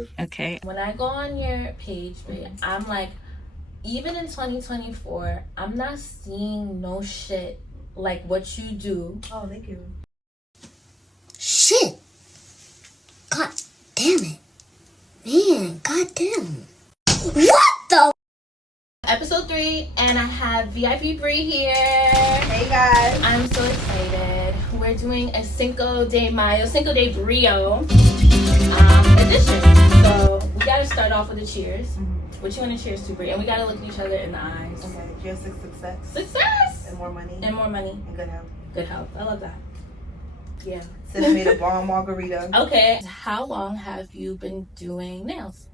cool. Okay. When I go on your page, I'm like, even in 2024, I'm not seeing no shit like what you do. Oh, thank you. Shit. God damn it. Man, god damn. What the? Episode 3, and I have VIP BRI here. Hey guys. I'm so excited. We're doing a Cinco de Brio edition. So we gotta start off with a cheers. What you want to cheers to, Bri? And we gotta look at each other in the eyes. Okay, cheers to success. Success! And more money. And more money. And good health. Good health. I love that. Yeah. Sis made a bomb margarita. Okay. How long have you been doing nails?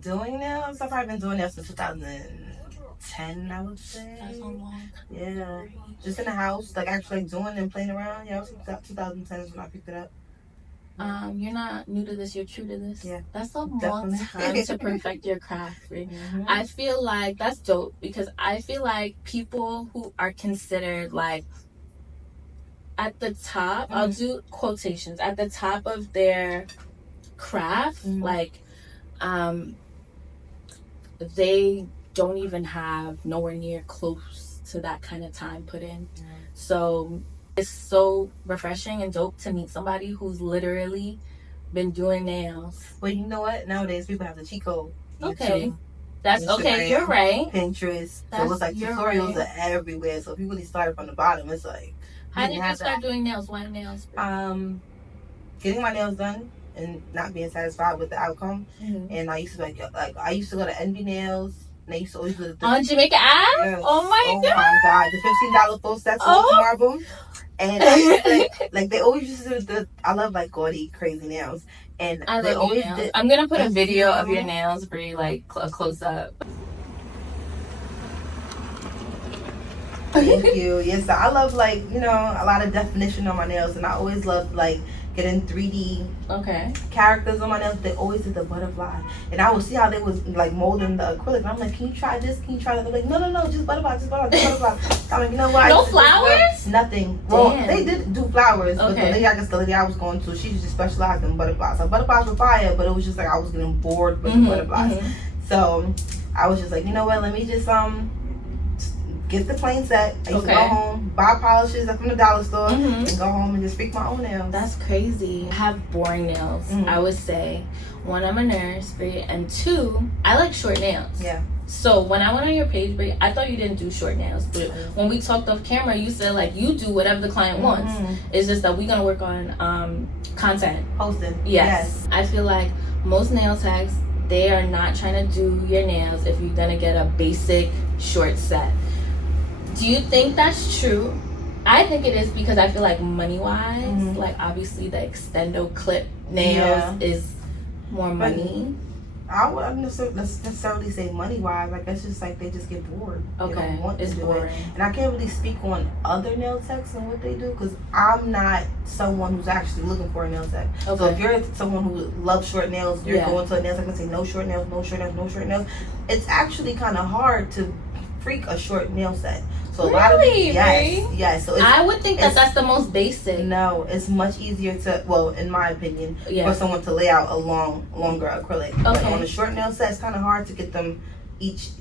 Doing nails? I've probably been doing nails since 2010, I would say. That's so long. Yeah. Just in the house, like actually doing and playing around. Yeah, 2010 is when I picked it up. You're not new to this, you're true to this. Yeah. That's a long Definitely. time to perfect your craft, right? I feel like that's dope because I feel like people who are considered like at the top, I'll do quotations, at the top of their craft, like they don't even have nowhere near close to that kind of time put in. So it's so refreshing and dope to meet somebody who's literally been doing nails. Well, you know what? Nowadays people have the cheat code. Okay. That's Instagram, okay, you're right. Pinterest. So it's like tutorials are everywhere. So if you really started from the bottom, it's like how did you start doing nails? Why nails? Getting my nails done and not being satisfied with the outcome. And I used to like I used to go to Envy Nails. And I used to always go to on Jamaica Ave? Yes. Oh my god. The $15 full sets of marble. And I, like they always used to do I love like gaudy, crazy nails. And I they love always nails. did. I'm gonna put a video of your nails for you, like a close up. Thank you. Yes, I love like, you know, a lot of definition on my nails, and I always loved like getting 3D characters on my nails. They always did the butterfly, and I would see how they was like molding the acrylic. And I'm like, can you try this? Can you try that? They're like, no, just butterfly, just butterfly. I'm like, you know what? No flowers? Nothing. Well, they did do flowers, but the lady, I guess the lady I was going to, she just specialized in butterflies. So butterflies were fire, but it was just like I was getting bored with the butterflies. So I was just like, you know what? Let me just get the plain set. I used to go home, buy polishes from the dollar store, and go home and just freak my own nails. That's crazy. I have boring nails, I would say. One, I'm a nurse, and two, I like short nails. Yeah. So when I went on your page, I thought you didn't do short nails, but when we talked off camera, you said like you do whatever the client wants. It's just that we're gonna work on content. Posting. Yes. I feel like most nail techs, they are not trying to do your nails if you're gonna get a basic short set. Do you think that's true? I think it is because I feel like money-wise, like obviously the extendo clip nails is more money. I wouldn't necessarily say money-wise. Like it's just like they just get bored. They don't want to do it. And I can't really speak on other nail techs and what they do because I'm not someone who's actually looking for a nail tech. So if you're someone who loves short nails, you're going to a nail tech and say no short nails, no short nails, no short nails. It's actually kind of hard to freak a short nail set. So a lot of yes. So I would think that's the most basic. No, it's much easier to, well, in my opinion, for someone to lay out a longer acrylic. But on a short nail set, it's kind of hard to get them each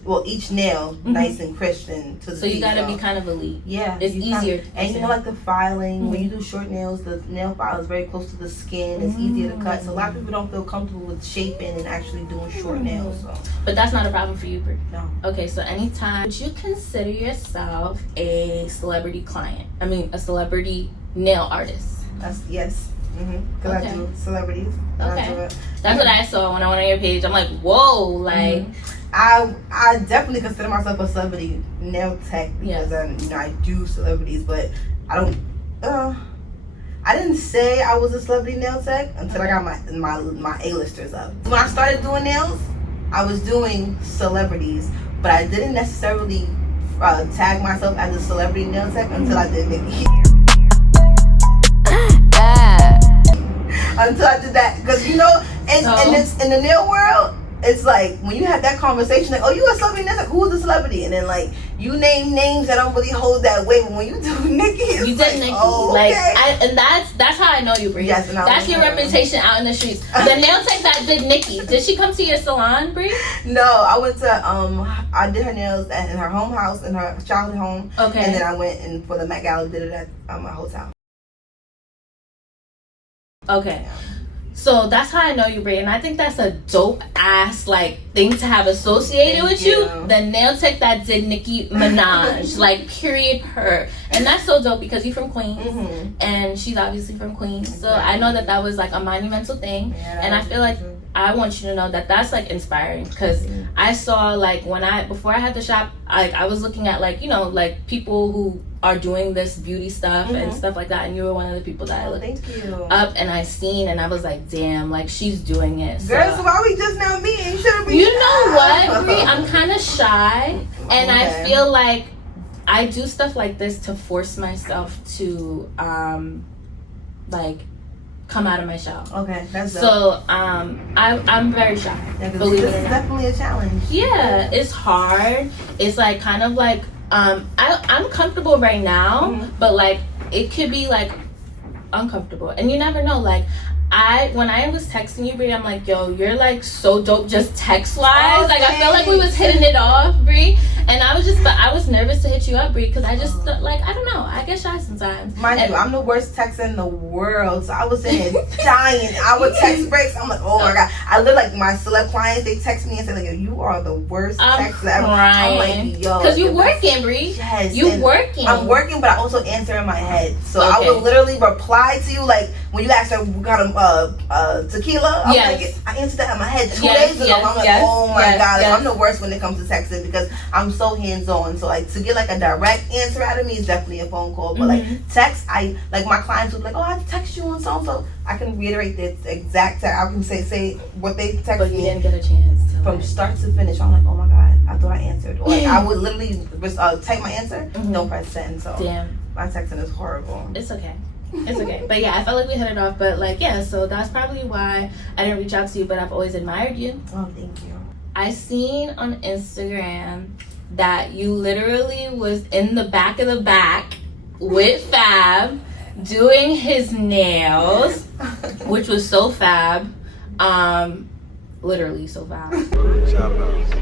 nail nice and crisp and to the so you gotta be kind of elite. Yeah, it's easier. And you know, like the filing, when you do short nails, the nail file is very close to the skin. It's easier to cut. So a lot of people don't feel comfortable with shaping and actually doing short nails. So. But that's not a problem for you, Bri. No. Okay, so anytime, would you consider yourself a celebrity client? I mean, a celebrity nail artist? Yes. Because I do celebrities. Okay. That's what I saw when I went on your page. I'm like, whoa, like. I definitely consider myself a celebrity nail tech because I do celebrities, but I don't. I didn't say I was a celebrity nail tech until I got my A-listers up. When I started doing nails, I was doing celebrities, but I didn't necessarily tag myself as a celebrity nail tech until I did Nicki. Until I did that, because you know, in the nail world. It's like when you have that conversation, like, oh, you a celebrity? That's like, who's a celebrity? And then like you name names that don't really hold that weight, but when you do Nikki, it's you like, did Nikki. Oh, like, okay. and that's how I know you, Bri. Yes, that's your reputation out in the streets. The nail tech that did Nikki, did she come to your salon, Bri? No, I went to I did her nails in her home house, in her childhood home. Okay. And then I went and for the Met Gala did it at my hotel. Okay. So that's how I know you, Bri, and I think that's a dope ass like thing to have associated Thank with you. The nail tech that did Nicki Minaj, like period her, and that's so dope because you're from Queens, and she's obviously from Queens. So I know that was like a monumental thing, and I feel like I want you to know that that's like inspiring because I saw like before I had the shop, I was looking at like like people who are doing this beauty stuff and stuff like that, and you were one of the people that I looked up and I seen, and I was like, damn, like she's doing it. Girl, so why we just now meeting? Shouldn't be. You know what, Bri? I'm kind of shy, and I feel like I do stuff like this to force myself to like come out of my shell. Okay, that's dope. So I'm very shy. Believe it or not. This is definitely a challenge. Yeah, it's hard. It's like kind of like I'm comfortable right now, but like it could be like uncomfortable, and you never know. Like when I was texting you, Bri, I'm like, yo, you're like so dope just text wise. Like I feel like we was hitting it off, Bri. And I was nervous to hit you up, Bri, because I just like, I don't know, I get shy sometimes. Mind you, I'm the worst texter in the world, so I was in here dying. Our text breaks, I'm like, oh my god. I live like my celeb clients, they text me and say like, yo, you are the worst texter ever. I'm like, yo, because you working, Bri. Yes, you working. I'm working, but I also answer in my head. So I will literally reply to you like when you ask her, we got a tequila. I'm like, I answered that in my head 2 days ago. I'm like, oh my god, like, I'm the worst when it comes to texting because I'm so hands-on. So like to get like a direct answer out of me is definitely a phone call. But like text, I like my clients would be like, oh, I text you on so I can reiterate the exact I can say what they texted but me. You didn't get a chance to from start to finish. I'm like, oh my god, I thought I answered. Or like I would literally type my answer, don't press send. So damn, my texting is horrible. It's okay. It's okay. But yeah, I felt like we hit it off. But like, yeah, so that's probably why I didn't reach out to you, but I've always admired you. Oh, thank you. I seen on Instagram that you literally was in the back of the back with Fab doing his nails, which was so fab. Literally so fab. Shout out.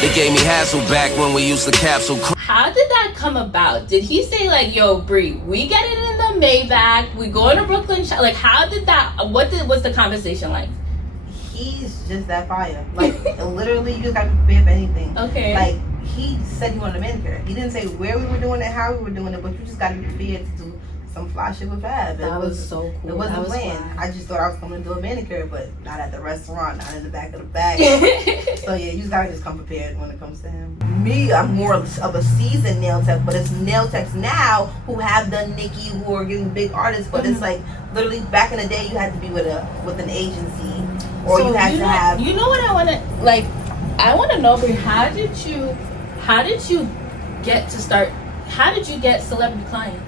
They gave me Hasselback when we used to capsule. How did that come about? Did he say like, yo, Bri, we get it in the Maybach, we going to Brooklyn shop? Like, how did that, what's the conversation like? He's just that fire. Like, literally, you just gotta be prepared for anything. Okay. Like, he said he wanted a manicure. He didn't say where we were doing it, how we were doing it, but you just gotta be prepared to do some fly shit with Fab. That was so cool. It wasn't planned. Fun. I just thought I was coming to do a manicure, but not at the restaurant, not in the back of the bag. So yeah, you just gotta just come prepared when it comes to him. Me, I'm more of a seasoned nail tech, but it's nail techs now who have done Nikki, who are getting big artists, but it's like literally back in the day you had to be with an agency, or so you had to have. You know what I want to like? I want to know, Bri, how did you get to start? How did you get celebrity clients?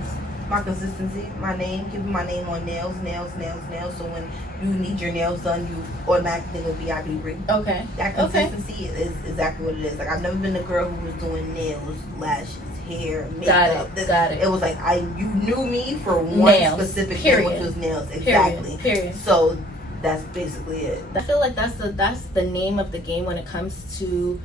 My consistency, my name, keeping my name on nails. So when you need your nails done, you automatically go VIP Bri. Okay. That consistency is exactly what it is. Like I've never been the girl who was doing nails, lashes, hair, makeup. Got it. It was like you knew me for one nails. specific Period. thing, which was nails. Exactly. Period. So that's basically it. I feel like that's the name of the game when it comes to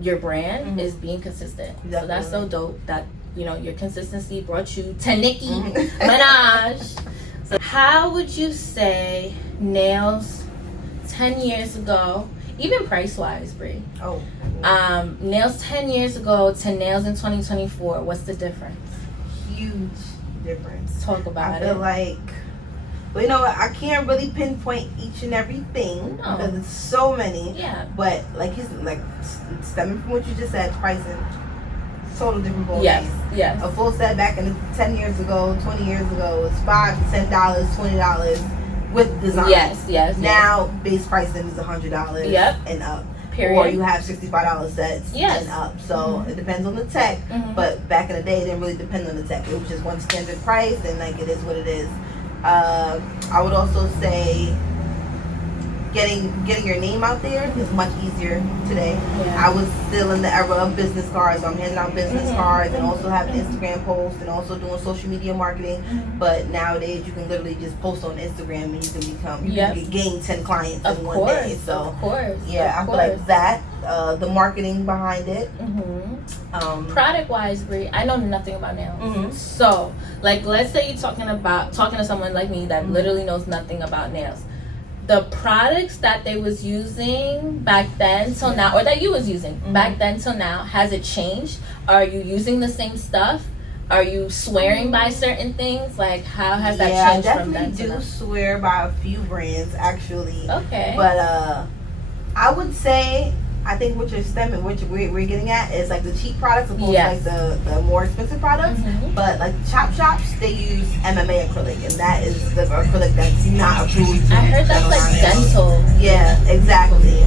your brand is being consistent. Definitely. So that's so dope that your consistency brought you to Nicki Minaj. So how would you say nails 10 years ago, even price wise, Bri? Oh. Nails 10 years ago to nails in 2024. What's the difference? Huge difference. Talk about it. I feel like. Well, I can't really pinpoint each and everything because it's so many. Yeah. But stemming from what you just said, pricing, total different ball. Yes. A full set back in 10 years ago, 20 years ago was $5 to $10, $20 with design. Yes. Now base pricing is $100. Yep. And up. Period. Or you have $65 sets and up. So it depends on the tech. But back in the day, it didn't really depend on the tech. It was just one standard price, and like it is what it is. I would also say getting your name out there is much easier today. Yeah. I was still in the era of business cards. I'm handing out business cards and also having Instagram posts and also doing social media marketing. But nowadays you can literally just post on Instagram and you can gain 10 clients in one day. So of course. yeah, I feel like that. The marketing behind it. Product wise, Bri, I know nothing about nails. So, like, let's say you're talking to someone like me that literally knows nothing about nails. The products that they was using back then till now, or that you was using back then till now, has it changed? Are you using the same stuff? Are you swearing by certain things? Like, how has that changed from then to now? I definitely do swear by a few brands, actually. Okay. But I would say, I think what we're getting at is like the cheap products opposed to like the more expensive products. But like chop shops, they use MMA acrylic, and that is the acrylic that's not approved. I heard that's like dental. Yeah, exactly.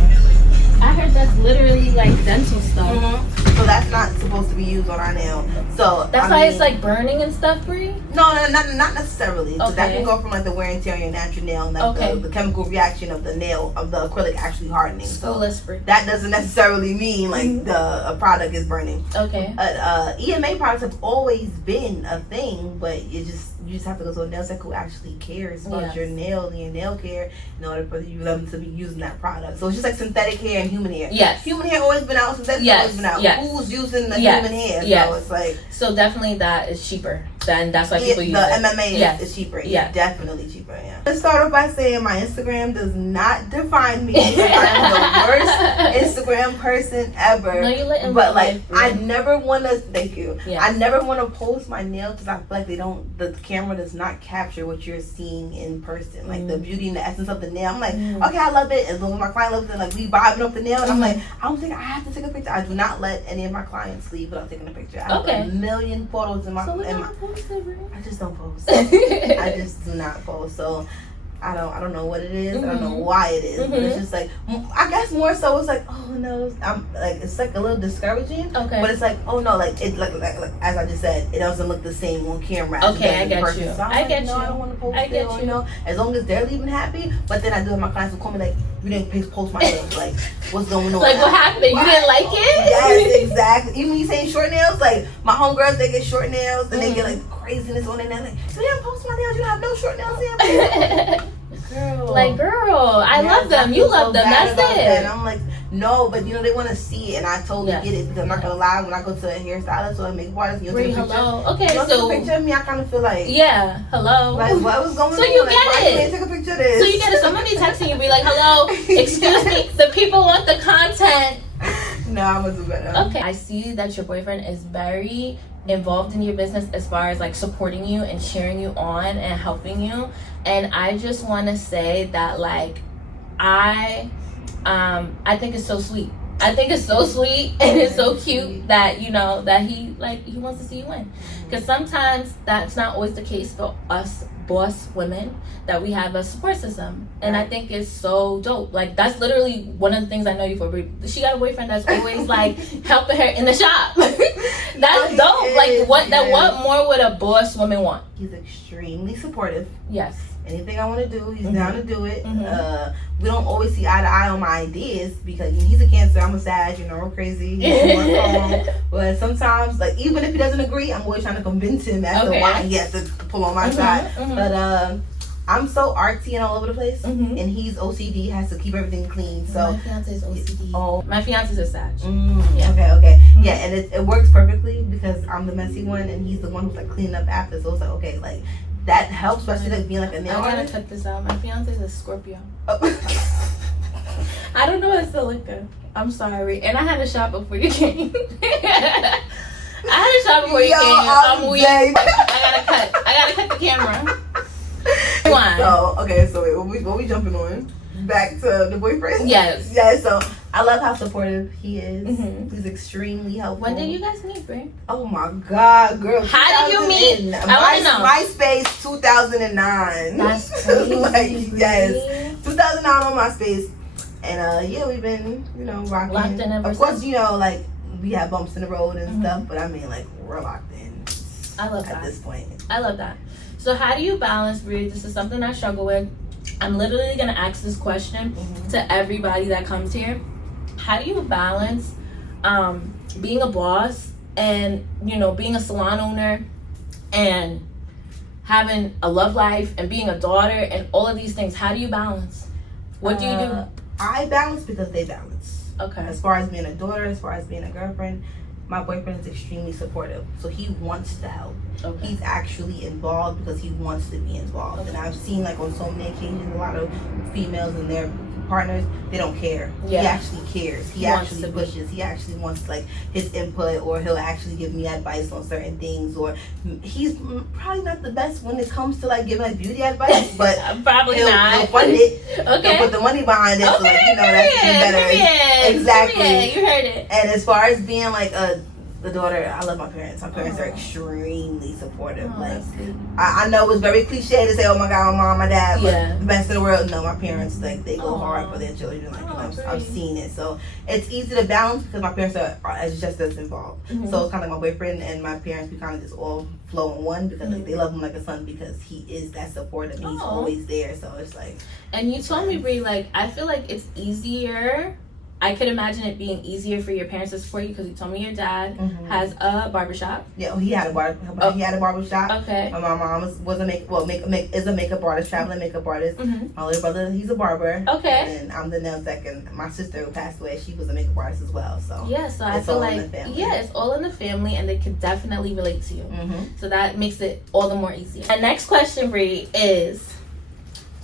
I heard that's literally like dental stuff. So that's not supposed to be used on our nail. So that's why it's like burning and stuff, Bri? No, not necessarily. So that can go from like the wear and tear on your natural nail and like the chemical reaction of the nail of the acrylic actually hardening. So that doesn't necessarily mean like the product is burning. Okay. EMA products have always been a thing, but you just have to go to a nail tech who actually cares about your nails and your nail care in order for them to be using that product. So it's just like synthetic hair and human hair. Yes. Human hair always been out, synthetic hair always been out. Yes. Who's using the human hair? So it's like, so definitely that is cheaper. Then that's why people use the it. MMA is cheaper. Yeah, definitely cheaper. Yeah. Let's start off by saying my Instagram does not define me. I'm the worst Instagram person ever. No, you let but like I never want to. Thank you. Yes. I never want to post my nails because I feel like the camera does not capture what you're seeing in person, like the beauty and the essence of the nail. I'm like, okay, I love it. As long as my client loves it, like we vibing up the nail, and I'm like, I don't think I have to take a picture. I do not let any of my clients leave without taking a picture. I have a million photos in my. I just don't post. I just do not post. So I don't know what it is. I don't know why it is. But it's just like, I guess more so it's like, oh no, I'm like, it's like a little discouraging. Okay. But it's like, oh no, like it like as I just said, it doesn't look the same on camera. Okay, I get you. So I get you. I don't want to post it. You know, as long as they're leaving happy. But then I do have my clients who call me like, you didn't post my nails. Like, what's going on? Like, what happened? You didn't like it? Yes, exactly. Even when you say short nails, like my homegirls, they get short nails and they get like craziness on their nails. Like, you didn't post my nails. You have no short nails here. Girl. Like, girl, I love them. You love them. That's it. And I'm like, no, but you know they want to see it, and I totally get it because I'm not gonna lie. When I go to a hairstylist or a makeup artist, you'll take a picture. Okay, so take a picture of me. I kind of feel like, hello. Like, what was going on? So you like, get it. Take a picture of this. So you get it. Somebody texting you, be like, hello, excuse me. The people want the content. No, I'm gonna do better. Okay, I see that your boyfriend is very involved in your business as far as like supporting you and cheering you on and helping you, and I just want to say that like I think it's so sweet. I think it's so sweet and it's so cute that you know that he wants to see you win, because sometimes that's not always the case for us boss women, that we have a support system, and I think it's so dope. Like that's literally one of the things I know you for. She got a boyfriend that's always like helping her in the shop. That's dope. Like what more would a boss woman want? He's extremely supportive. Yes. Anything I want to do, he's down to do it. We don't always see eye to eye on my ideas because he's a Cancer, I'm a Sag, we're crazy. But sometimes, like even if he doesn't agree, I'm always trying to convince him as to why he has to pull on my side. But I'm so artsy and all over the place, and he's OCD, has to keep everything clean. So my fiance is OCD. Oh, my fiance is a Sag. Yeah. Okay. Yeah, and it works perfectly because I'm the messy one and he's the one who's like cleaning up after. So it's like okay, that helps, especially like being like a nail artist. I gotta cut this out. My fiance is a Scorpio. I don't know what silica. I'm sorry. And I had a shot before you came. I had a shot before you came. I'm weak. I gotta cut the camera. So wait, what we jumping on? Back to the boyfriend? Yes. Yeah, so I love how supportive he is. He's extremely helpful. When did you guys meet, Bri? Oh my God, girl. How did you meet? I want to know. MySpace 2009. That's crazy. Like, yes. 2009 on MySpace. And we've been, rocking. Locked in ever Of course, like we have bumps in the road and stuff, but I mean, like, we're locked in. I love that. At this point. I love that. So how do you balance, Bri? This is something I struggle with. I'm literally gonna ask this question to everybody that comes here. How do you balance being a boss and, you know, being a salon owner and having a love life and being a daughter and all of these things? How do you balance? What do you do? I balance because they balance. Okay. As far as being a daughter, as far as being a girlfriend, my boyfriend is extremely supportive. So he wants to help. Okay. He's actually involved because he wants to be involved. Okay. And I've seen, like, on so many occasions, a lot of females and their partners, they don't care. Yeah. He actually cares. He actually pushes. He actually wants, like, his input, or he'll actually give me advice on certain things. Or he's probably not the best when it comes to, like, giving, like, beauty advice, but probably not. He'll fund it. Okay. He'll put the money behind it. Okay, so, like, you know, that's even better. Period. Exactly. Period. You heard it. And as far as being, like, the daughter, I love my parents. My parents are extremely supportive. Like, I know it's very cliche to say, "Oh my God, my mom, my dad," but the best in the world. No, my parents, like, they go hard for their children. Like, I've seen it, so it's easy to balance because my parents are just as involved. So it's kind of like my boyfriend and my parents. We kind of just all flow in one because like, they love him like a son because he is that supportive. He's always there. So it's like. And you told me, Bri, like, I feel like it's easier. I could imagine it being easier for your parents to support you because you told me your dad has a barbershop. Yeah, he had a barbershop. Okay. My mom was a makeup artist, traveling makeup artist. My little brother, he's a barber. Okay. And I'm the nail tech, and my sister who passed away, she was a makeup artist as well. So yeah, so I feel like it's all in the family, and they could definitely relate to you. So that makes it all the more easier. And next question, Bri, is: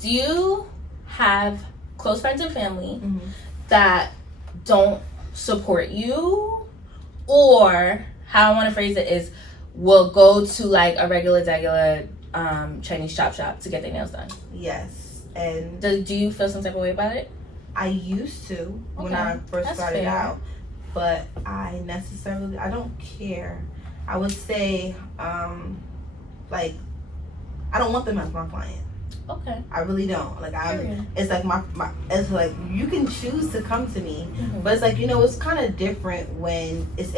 do you have close friends and family that don't support you, or how I want to phrase it is will go to like a regular Chinese shop to get their nails done? Yes. And do you feel some type of way about it? I used to when I first started out, but I don't care. I would say like I don't want them as my client. Okay. I really don't. Like it's like my it's like you can choose to come to me, but it's like, you know, it's kind of different when it's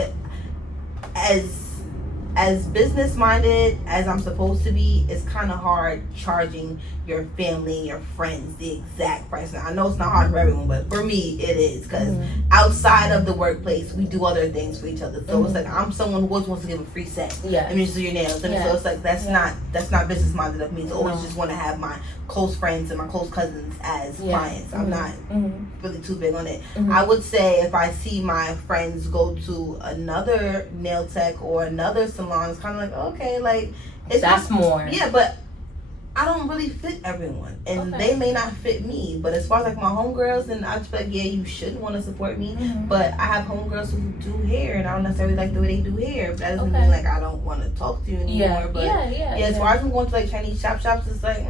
as business minded as I'm supposed to be. It's kind of hard charging your family and your friends the exact price. Now, I know it's not hard for everyone, but for me it is, because outside of the workplace we do other things for each other. So it's like I'm someone who always wants to give a free set. Let me just do your nails. So it's like that's not business minded of me to always just want to have my close friends and my close cousins as clients. I'm not really too big on it. I would say if I see my friends go to another nail tech or another salon, it's kind of like, okay, like that's more. Yeah, but I don't really fit everyone, and they may not fit me. But as far as like my homegirls, and I just feel like, yeah, you should want to support me. But I have homegirls who do hair, and I don't necessarily like the way they do hair. But that doesn't mean like I don't want to talk to you anymore. But as far as I'm going to like Chinese shops, it's like,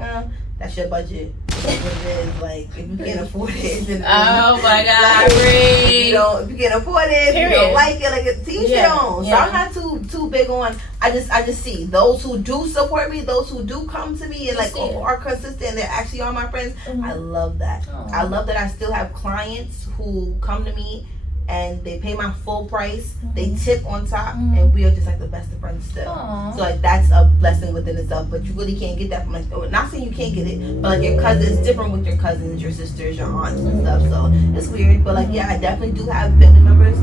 that's your budget. That's what it is. Like, if you can't afford it, then oh my God, if you can't afford it, if you don't like it, like to each your own. So I'm not too big on. I just see those who do support me, those who do come to me and like are consistent, and they're actually all my friends. I love that. I love that I still have clients who come to me and they pay my full price, they tip on top, and we are just like the best of friends still. So like that's a blessing within itself, but you really can't get that from like, not saying you can't get it, but like your cousins, different with your cousins, your sisters, your aunts and stuff. So it's weird, but like I definitely do have family members,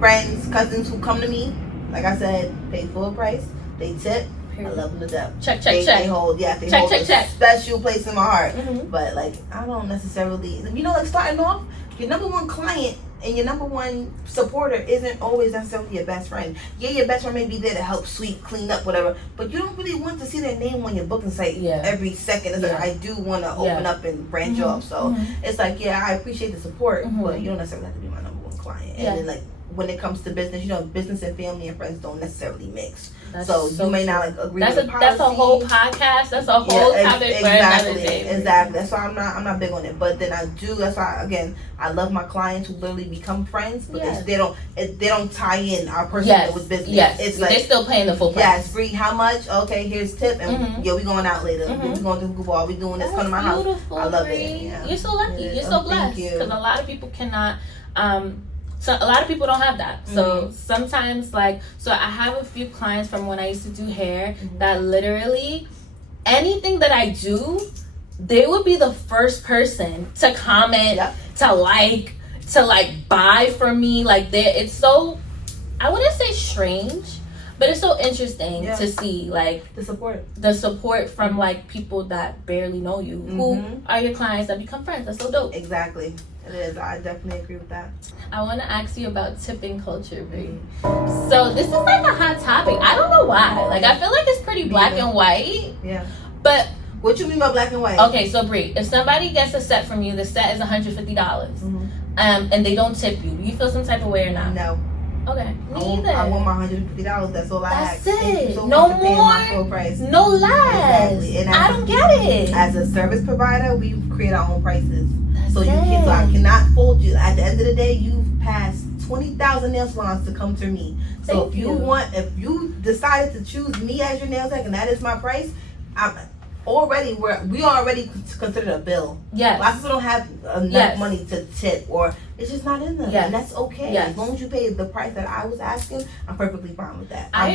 friends, cousins who come to me. Like I said, pay full price, they tip. I love them to death. Check. They hold a special place in my heart. But like I don't necessarily, like starting off, your number one client and your number one supporter isn't always necessarily your best friend. Yeah, your best friend may be there to help sweep, clean up, whatever, but you don't really want to see their name on your booking site every second. It's like, I do want to open up and branch off. So it's like, I appreciate the support, but you don't necessarily have to be my number one client. And then like when it comes to business, business and family and friends don't necessarily mix. So you may not like agree with the policy. That's a whole podcast. That's a whole topic for another day. Exactly. That's why I'm not big on it. But then I do. That's why I love my clients who literally become friends, but they don't tie in our personal with business. It's like they're still paying the full price. Yes, free. How much? Okay, here's tip, and we going out later. We going to hookah. We doing this. Come to my house. I love it. Yeah. You're so lucky. You're so blessed, because a lot of people cannot. So a lot of people don't have that. So sometimes I have a few clients from when I used to do hair that literally anything that I do, they would be the first person to comment, Yep. to buy from me. Like, it's so, I wouldn't say strange, but it's so interesting to see, like, the support from like people that barely know you, who are your clients that become friends. That's so dope. Exactly. It is. I definitely agree with that. I want to ask you about tipping culture, Bri. So this is like a hot topic. I don't know why. Like, I feel like it's pretty black and white. Yeah. But what you mean by black and white? okay, so Bri, if somebody gets a set from you, the set is $150, and they don't tip you, do you feel some type of way or not? No. Okay, me either. I want my $150. That's all I ask. That's Thank you it. so No much for paying my full more, price. no less. Exactly. And I don't get it. As a service provider, we create our own prices. That's So it. so I cannot fold you. At the end of the day, you've passed 20,000 nail salons to come to me. So Thank if you decided to choose me as your nail tech and that is my price, we already considered a bill. Yes. Lots of people don't have enough money to tip, or it's just not in them, and that's okay. Yes. As long as you pay the price that I was asking, I'm perfectly fine with that. I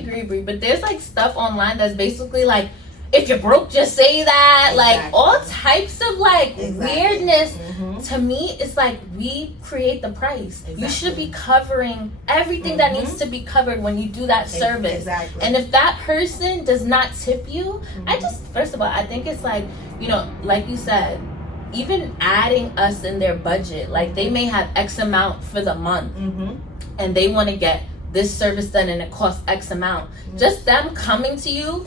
agree, Bri. But there's like stuff online that's basically like, if you're broke, just say that. Exactly. Like, all types of like weirdness. Mm-hmm. To me, it's like, we create the price. Exactly. You should be covering everything that needs to be covered when you do that service. Exactly. And if that person does not tip you, first of all, I think it's like, you know, like you said, even adding us in their budget. Like, they may have X amount for the month, and they want to get this service done and it costs X amount. Just them coming to you,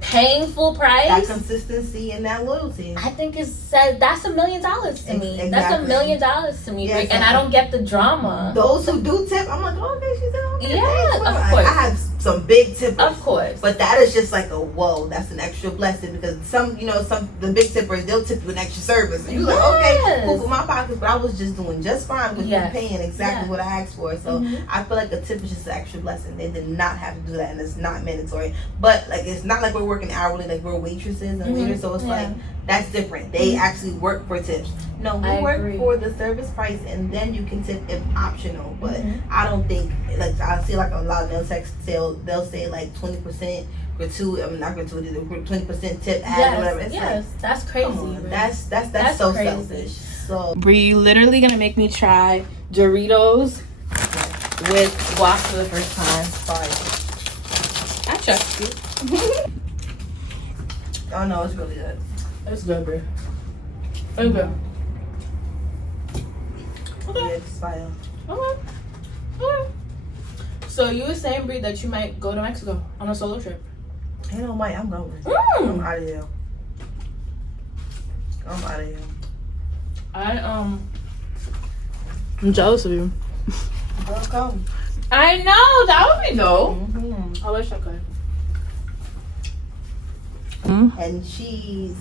paying full price, that consistency and that loyalty, I think that's $1 million to me. Exactly. That's $1 million to me. Yes, And I don't get the drama. Those who do tip, I'm like, oh, okay, she's okay. Yeah, thanks. of course. I have some big tippers. Of course. But that is just like a whoa, that's an extra blessing, because the big tippers, they'll tip you an extra service. And you're like, okay, cool for my pockets, but I was just doing just fine with you paying exactly what I asked for. So I feel like a tip is just an extra blessing. They did not have to do that, and it's not mandatory. But like, it's not like we're working hourly, like we're waitresses and waiters, so it's like, that's different. They actually work for tips. No, we work for the service price, and then you can tip if optional. But I don't think, like, I see like a lot of nail techs they'll say like 20% gratuity. I mean, not gratuity, 20% tip add or whatever. It's like, that's crazy. on, that's so crazy. selfish. So Bri, you literally gonna make me try Doritos with guac for the first time. fire. I trust you. Oh no, it's really good. It's good, Bri. It's good. Yeah, it's fire. Okay. So you were saying, Bri, that you might go to Mexico on a solo trip. Ain't no way, I'm going. I'm out of here. I'm jealous of you. Welcome. I know, that would be dope. I wish I could. And she's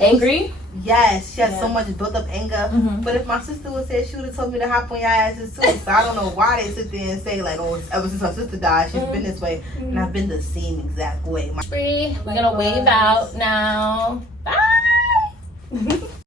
Angry? Yes, she has so much built up anger. But if my sister was here, she would have told me to hop on your asses too. So I don't know why they sit there and say like, oh, ever since her sister died, she's been this way, and I've been the same exact way. Bri, we're gonna wave out now. Bye.